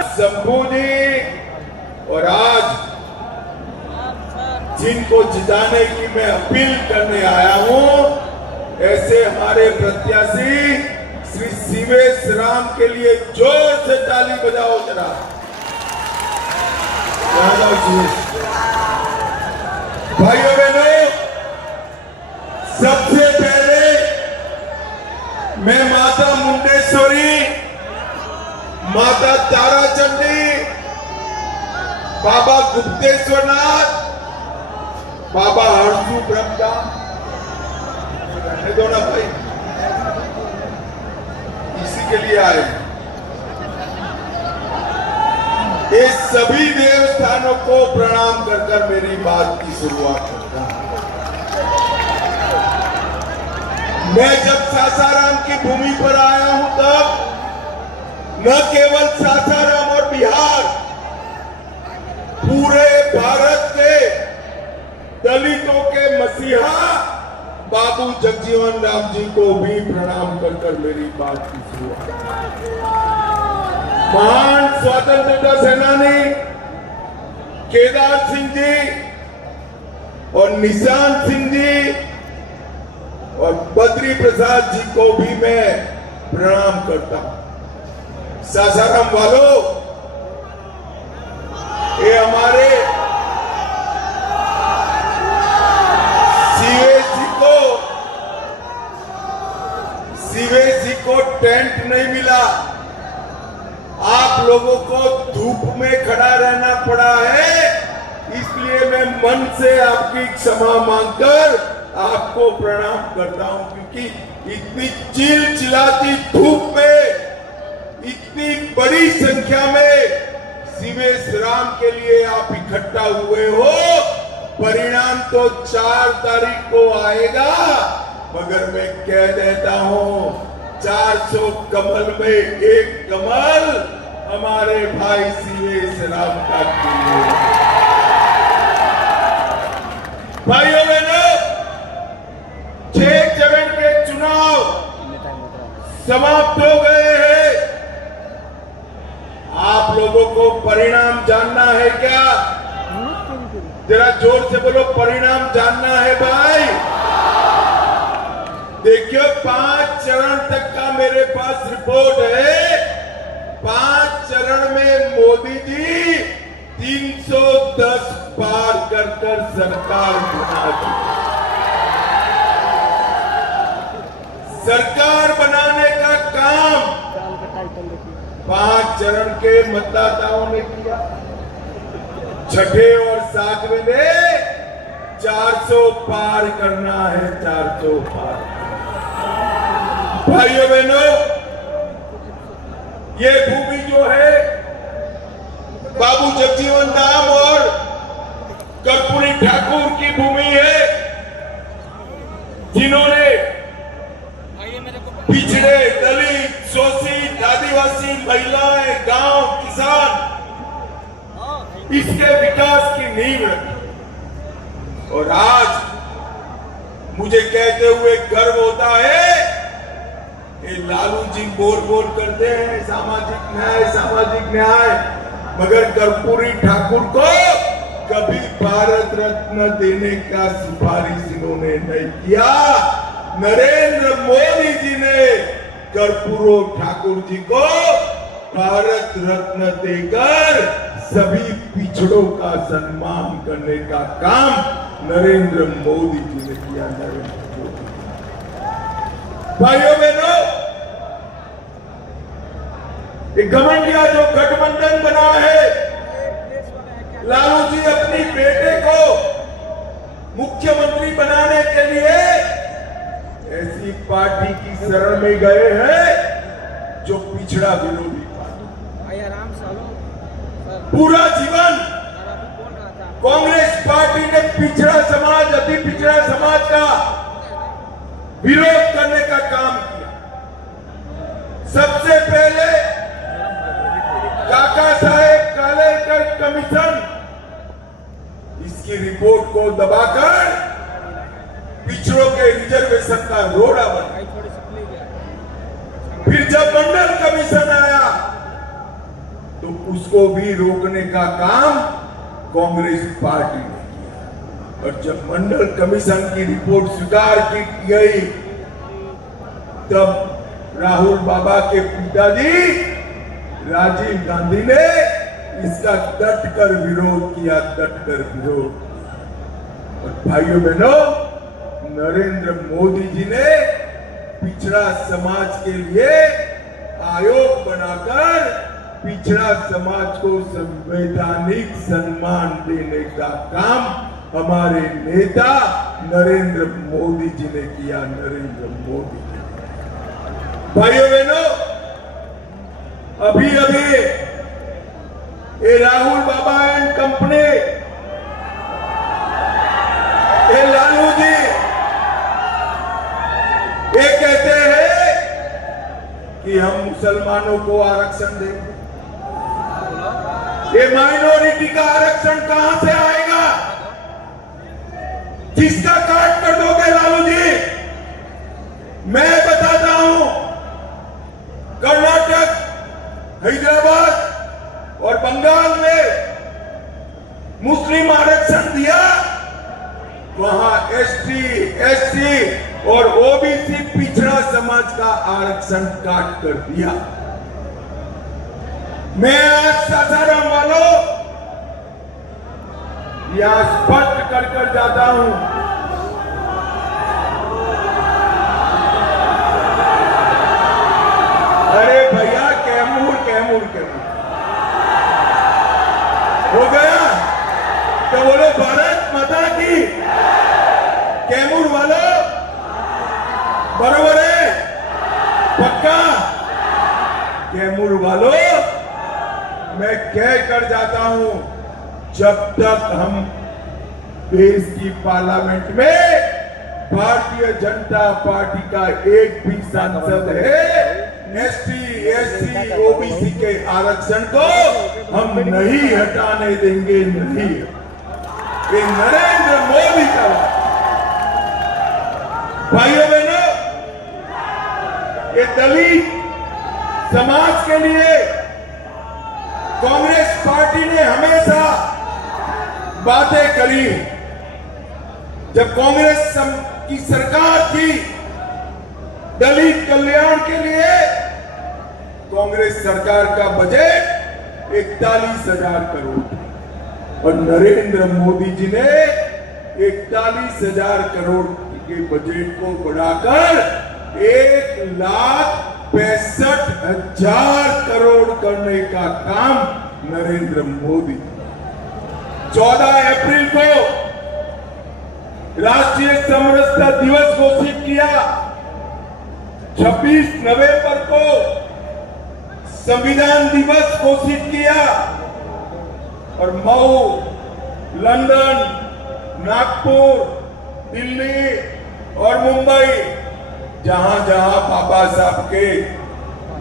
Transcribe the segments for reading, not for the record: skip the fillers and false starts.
शंभू जी और आज जिनको जिताने की मैं अपील करने आया हूं, ऐसे हमारे प्रत्याशी श्री सीवेश राम के लिए जोर से ताली बजाओ जरा। भाइयों बहनों, सबसे पहले मैं माता मुंडेश्वरी, माता ताराचंडी, बाबा गुप्तेश्वरनाथ, बाबा हरसू ब्रह्मधाम, रहने दो ना भाई, इसी के लिए आए। ये सभी देवस्थानों को प्रणाम कर कर मेरी बात की शुरुआत करता हूं। मैं जब सासाराम की भूमि पर आया हूं तब न केवल सासाराम और बिहार, पूरे भारत के दलितों के मसीहा बाबू जगजीवन राम जी को भी प्रणाम कर कर मेरी बात की शुरुआत। महान स्वतंत्रता सेनानी केदार सिंह जी और निशांत सिंह जी और बद्री प्रसाद जी को भी मैं प्रणाम करता हूं। सासाराम वालों, ये हमारे सीवेश जी को टेंट नहीं मिला, आप लोगों को धूप में खड़ा रहना पड़ा है, इसलिए मैं मन से आपकी क्षमा मांगकर आपको प्रणाम करता हूं, क्योंकि इतनी चिलचिलाती धूप में इतनी बड़ी संख्या में सीवेश राम के लिए आप इकट्ठा हुए हो। परिणाम तो 4 तारीख को आएगा, मगर मैं कह देता हूं 400 कमल में एक कमल हमारे भाई सीवेश राम का है। भाइयों बहनों, 6 चरण के चुनाव समाप्त हो गए हैं। आप लोगों को परिणाम जानना है क्या? जरा जोर से बोलो, परिणाम जानना है भाई। देखियो, 5 चरण तक का मेरे पास रिपोर्ट है। 5 चरण में मोदी जी 310 पार कर कर सरकार बना दी। सरकार बनाने का काम 5 चरण के मतदाताओं ने किया। छठे और 7वें में 400 पार करना है, 400 पार। भाइयों बहनों, ये भूमि जो है बाबू जगजीवन राम और कर्पूरी ठाकुर की भूमि है, जिन्होंने पिछड़े, दलित, शोषित, आदिवासी, महिलाएं, गांव, किसान, इसके विकास की नींव रखी। और आज मुझे कहते हुए गर्व होता है, ये लालू जी बोल बोल करते हैं सामाजिक न्याय, मगर कर्पूरी ठाकुर को कभी भारत रत्न देने का सिफारिश इन्होंने नहीं किया। नरेंद्र मोदी जी ने कर्पूरी ठाकुर जी को भारत रत्न देकर सभी पिछड़ों का सम्मान करने का काम नरेंद्र मोदी जी ने किया। नरेंद्र मोदी, भाइयों बहनों, घमंडिया जो गठबंधन बना है, लालू जी अपनी बेटे को मुख्यमंत्री बनाने के लिए ऐसी पार्टी की शरण में गए हैं जो पिछड़ा विरोधी पार्टी। पूरा जीवन कांग्रेस पार्टी ने पिछड़ा समाज, अति पिछड़ा समाज का विरोध करने का काम किया। सबसे पहले काका साहेब कालेकर कमीशन, इसकी रिपोर्ट को दबाकर पिछड़ों के रिजर्वेशन का रोड़ा बना। फिर जब मंडल कमीशन आया तो तो उसको भी रोकने का काम कांग्रेस पार्टी ने किया। और जब मंडल कमीशन की रिपोर्ट स्वीकार की गई तब राहुल बाबा के पिताजी राजीव गांधी ने इसका डटकर विरोध किया, डटकर विरोध। और भाइयों बहनों, नरेंद्र मोदी जी ने पिछड़ा समाज के लिए आयोग बनाकर पिछड़ा समाज को संवैधानिक सम्मान देने का काम हमारे नेता नरेंद्र मोदी जी ने किया। नरेंद्र मोदी जी ने, भाइयों बहनों, अभी अभी ये राहुल बाबा एंड कंपनी, ये लालू जी, ये कहते हैं कि हम मुसलमानों को आरक्षण देंगे। ये माइनॉरिटी का आरक्षण कहां से आएगा? किसका काट कर दोगे लालू जी? मैं बताता हूं, कर्नाटक, हैदराबाद और बंगाल में मुस्लिम आरक्षण दिया, वहां एसटी, एससी और ओबीसी पिछड़ा समाज का आरक्षण काट कर दिया। मैं आज सासाराम वालों यहां स्पष्ट कर जाता हूं, अरे भैया कैमूर कैमूर कैमूर हो गया तो बोलो भारत माता की। कैमूर वालों बराबर है, पक्का? कैमूर वालों, मैं कह कर जाता हूं, जब तक हम देश की पार्लियामेंट में भारतीय जनता पार्टी का एक भी सांसद है, एसटी, एससी, ओबीसी के आरक्षण को हम नहीं हटाने देंगे। नहीं, ये नरेंद्र मोदी का। भाइयों बहनों, ये दलित समाज के लिए कांग्रेस पार्टी ने हमेशा बातें करी। जब कांग्रेस की सरकार थी, दलित कल्याण के लिए कांग्रेस सरकार का बजट 41,000 करोड़ और नरेंद्र मोदी जी ने 41,000 करोड़ के बजट को बढ़ाकर 1,65,000 करोड़ करने का काम नरेंद्र मोदी। 14 अप्रैल को राष्ट्रीय समरसता दिवस घोषित किया, 26 नवंबर को संविधान दिवस घोषित किया और मऊ, लंदन, नागपुर, दिल्ली और मुंबई, जहां जहां बाबा साहब के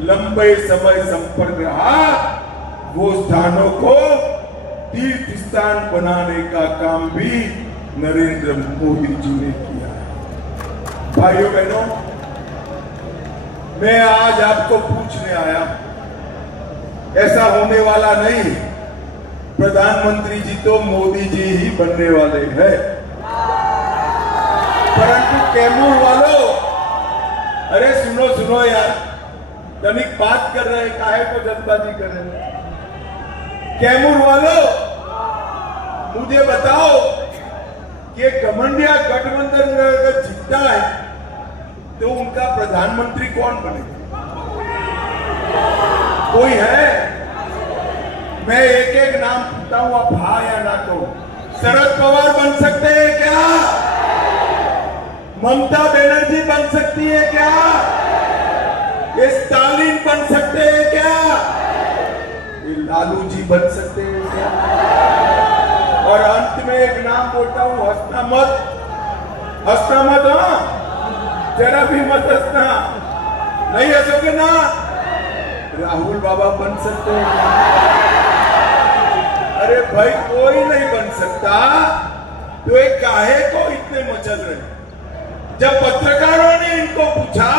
लंबे समय संपर्क रहा, वो स्थानों को तीर्थ स्थान बनाने का काम भी नरेंद्र मोदी जी ने किया। भाइयों बहनों, मैं आज आपको पूछने आया, ऐसा होने वाला नहीं, प्रधानमंत्री जी तो मोदी जी ही बनने वाले हैं, परंतु कैमूर वालों, अरे सुनो सुनो यार, तनिक बात कर रहे हैं, काहे को जल्दबाजी कर रहे हैं? कैमूर वालों, मुझे बताओ कि घमंडिया गठबंधन अगर जीतता है तो उनका प्रधानमंत्री कौन बनेगा? कोई है? मैं एक एक नाम पूछता हूं, आप हाँ या ना कहो। शरद पवार बन सकते हैं क्या? ममता बनर्जी बन सकती है क्या? ये स्टालिन बन सकते हैं क्या? ये लालू जी बन सकते हैं क्या? और अंत में एक नाम बोलता हूं, हंसना मत, हंसना मत, हाँ, जरा भी मत हंसना, नहीं हंसोगे ना, राहुल बाबा बन सकते हैं क्या? अरे भाई, कोई नहीं बन सकता, तो ये काहे को इतने मचल रहे? जब पत्रकारों ने इनको पूछा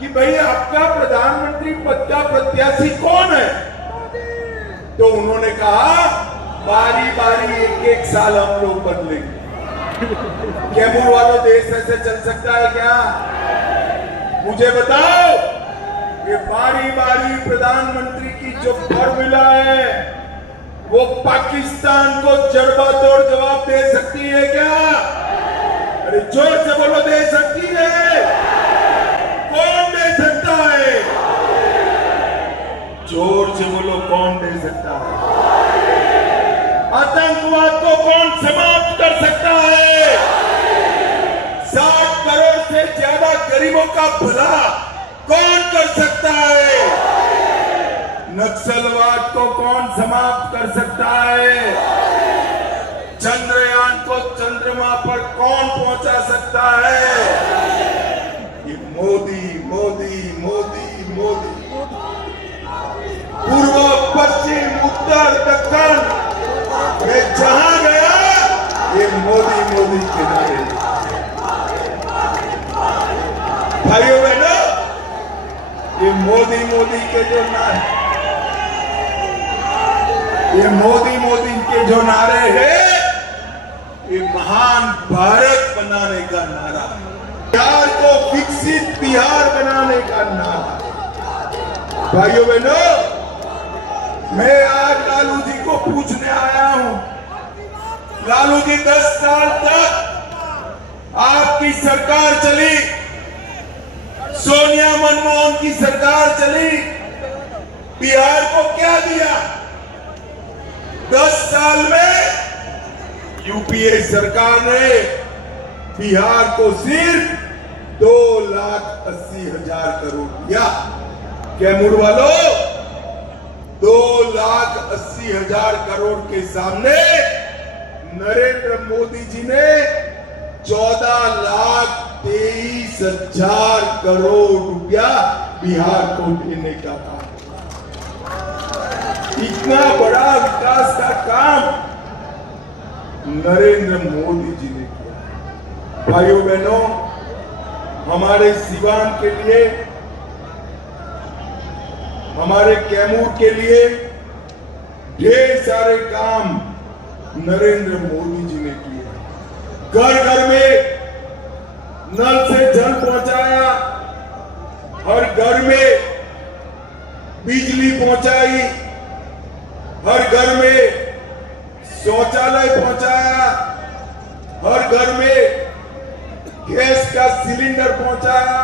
कि भाई आपका प्रधानमंत्री पद का प्रत्याशी कौन है, तो उन्होंने कहा बारी बारी एक एक साल हम लोग बदलेंगे। कैमूर वालों, देश ऐसे चल सकता है क्या? मुझे बताओ, ये बारी बारी प्रधानमंत्री की जो फॉर्मूला है वो पाकिस्तान को जड़बातोड़ जवाब दे सकती है क्या? अरे जोर से बोलो, दे सकती है? कौन दे सकता है? जोर से बोलो, कौन दे सकता है? आतंकवाद को कौन समाप्त कर सकता है? 60 करोड़ से ज्यादा गरीबों का भला कौन कर सकता है? नक्सलवाद को कौन समाप्त कर सकता है? चंद्रयान को चंद्रमा पर कौन पहुंचा सकता है? ये मोदी मोदी मोदी मोदी, पूर्व पश्चिम उत्तर दक्षिण में जहां गया ये मोदी मोदी के नारे। भाइयों बहनों, ये मोदी मोदी के जो नारे, ये मोदी मोदी के जो नारे हैं, ये महान भारत बनाने का नारा, बिहार को विकसित बिहार बनाने का नारा। भाइयों बहनों, मैं आज लालू जी को पूछने आया हूं, लालू जी 10 साल तक आपकी सरकार चली, सोनिया मनमोहन की सरकार चली, बिहार को क्या दिया? 10 साल में यूपीए सरकार ने बिहार को सिर्फ 2,80,000 करोड़ दिया। कैमूर वालों, 2,80,000 करोड़ के सामने नरेंद्र मोदी जी ने 14,23,000 करोड़ रुपया बिहार को देने का काम। इतना बड़ा विकास का काम नरेंद्र मोदी जी ने किया। भाइयों बहनों, हमारे सिवान के लिए, हमारे कैमूर के लिए ढेर सारे काम नरेंद्र मोदी जी ने किए। घर घर में नल से जल पहुंचाया, हर घर में बिजली पहुंचाई, हर घर में शौचालय पहुंचाया, हर घर में गैस का सिलेंडर पहुंचाया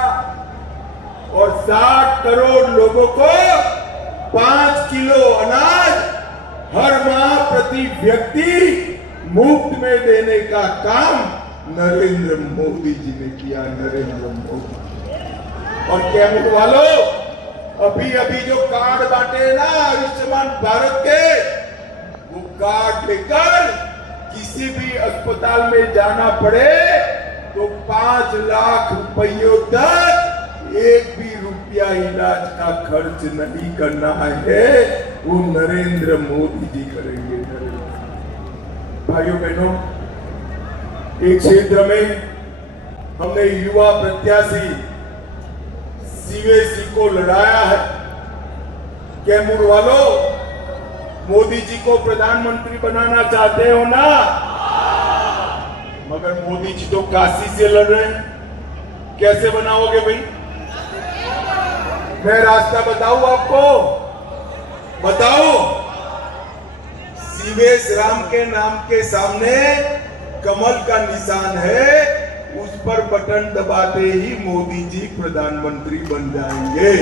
और 60 करोड़ लोगों को 5 किलो अनाज हर माह प्रति व्यक्ति मुफ्त में देने का काम नरेंद्र मोदी जी ने किया। नरेंद्र मोदी। और कैमूर वालों, अभी अभी जो कार्ड बांटे ना आयुष्मान भारत के, वो कार्ड लेकर किसी भी अस्पताल में जाना पड़े तो 5 लाख रुपयों तक एक भी रुपया इलाज का खर्च नहीं करना है, वो नरेंद्र मोदी जी करेंगे। भाइयों बहनों, एक क्षेत्र में हमने युवा प्रत्याशी सीवेसी को लड़ाया है। कैमूर वालों, मोदी जी को प्रधानमंत्री बनाना चाहते हो ना? मगर मोदी जी तो काशी से लड़ रहे हैं, कैसे बनाओगे भाई? मैं रास्ता बताऊं आपको? बताओ। सीवेश राम के नाम के सामने कमल का निशान है, उस पर बटन दबाते ही मोदी जी प्रधानमंत्री बन जाएंगे।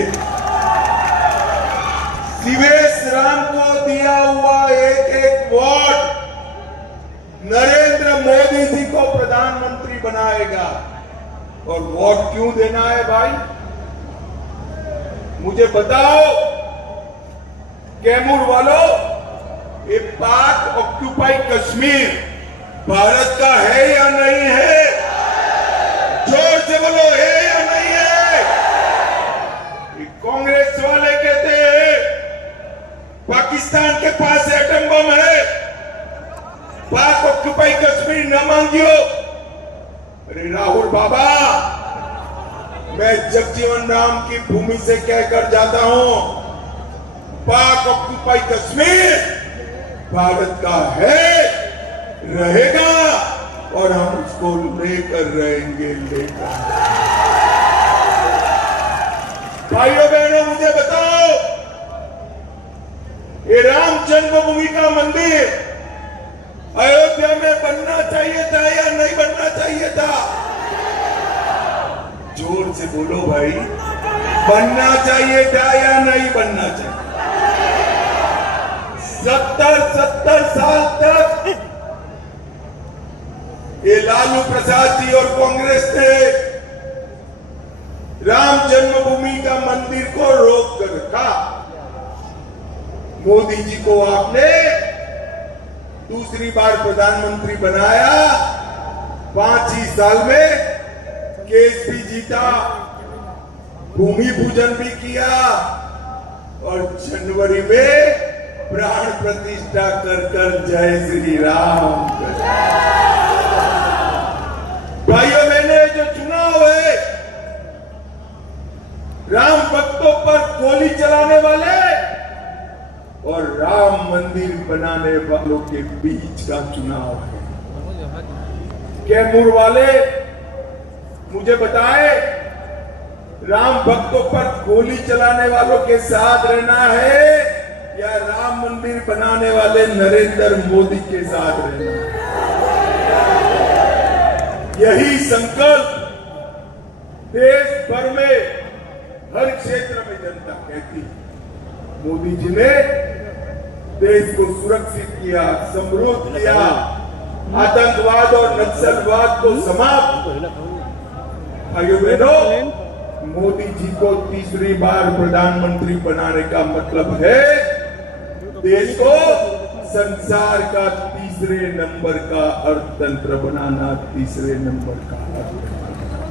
सीवेश राम को दिया हुआ एक एक वोट नरेंद्र मोदी जी को प्रधानमंत्री बनाएगा। और वोट क्यों देना है भाई? मुझे बताओ कैमूर वालों, ये पाक ऑक्यूपाई कश्मीर भारत का है या नहीं है? जोर से बोलो, है या नहीं है? कांग्रेस वाले कहते हैं पाकिस्तान के पास एटम बम है, पाक ऑक्यूपाई कश्मीर न मांगियो। अरे राहुल बाबा, मैं जगजीवन राम की भूमि से कहकर जाता हूं, पाक ऑक्युपाई कश्मीर भारत का है, रहेगा और हम उसको लेकर रहेंगे, लेकर। भाइयों बहनों, मुझे बताओ, ये राम जन्मभूमि का मंदिर अयोध्या में बनना चाहिए था या नहीं बनना चाहिए था? जोर से बोलो भाई, बनना चाहिए था या नहीं बनना चाहिए? 70 साल तक ये लालू प्रसाद जी और कांग्रेस ने राम जन्मभूमि का मंदिर को रोक कर रखा। मोदी जी को आपने दूसरी बार प्रधानमंत्री बनाया, 5 ही साल में केस भी जीता, भूमि पूजन भी किया और जनवरी में प्राण प्रतिष्ठा कर जय श्री राम। भाइयों बहनों, जो चुनाव है, राम भक्तों पर गोली चलाने वाले और राम मंदिर बनाने वालों के बीच का चुनाव है। कैमूर वाले मुझे बताए, राम भक्तों पर गोली चलाने वालों के साथ रहना है या राम मंदिर बनाने वाले नरेंद्र मोदी के साथ रहना है? यही संकल्प देश भर में हर क्षेत्र में जनता कहती है। मोदी जी ने देश को सुरक्षित किया, समृद्ध किया, आतंकवाद और नक्सलवाद को समाप्त। भाइयों बहनों, मोदी जी को तीसरी बार प्रधानमंत्री बनाने का मतलब है देश को संसार का तीसरे नंबर का अर्थतंत्र बनाना, तीसरे नंबर का अर्थतंत्र।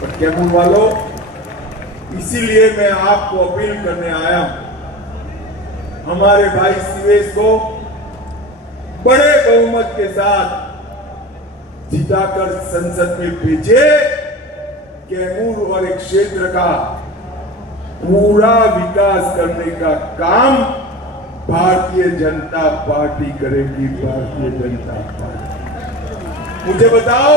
पर कैमूर वालों, इसीलिए मैं आपको अपील करने आया हूं, हमारे भाई सीवेश को बड़े बहुमत के साथ जिताकर संसद में भेजे। कैमूर और एक क्षेत्र का पूरा विकास करने का काम भारतीय जनता पार्टी करेगी। भारतीय जनता पार्टी, मुझे बताओ,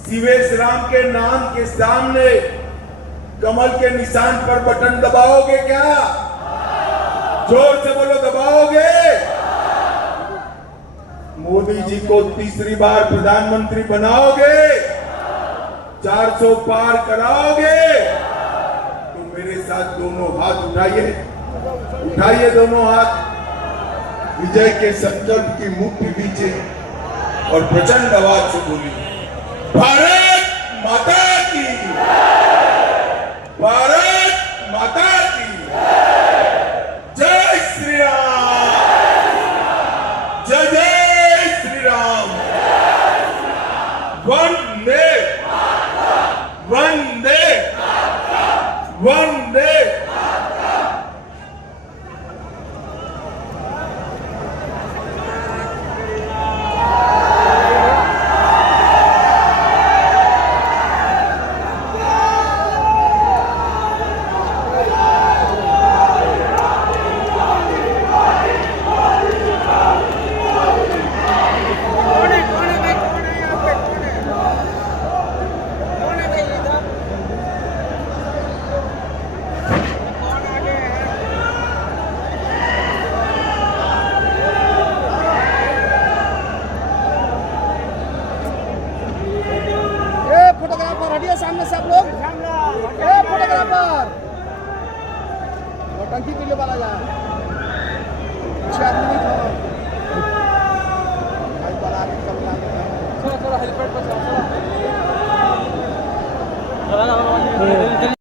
सीवेश राम के नाम के सामने कमल के निशान पर बटन दबाओगे क्या? जोर से बोलो, दबाओगे? मोदी जी को तीसरी बार प्रधानमंत्री बनाओगे? 400 पार कराओगे? तो मेरे साथ दोनों हाथ उठाइए, उठाइए दोनों हाथ, विजय के संकल्प की मुट्ठी पीछे और प्रचंड आवाज से बोलिए, भारत माता की, भारत माता की जय श्री राम, जय जय श्री राम, वंदे वंदे वंदे। सामने सब लोग, फोटोग्राफर टंकी पीले वाला जा, पीछे आदमी नहीं था, थोड़ा हेलमेट पर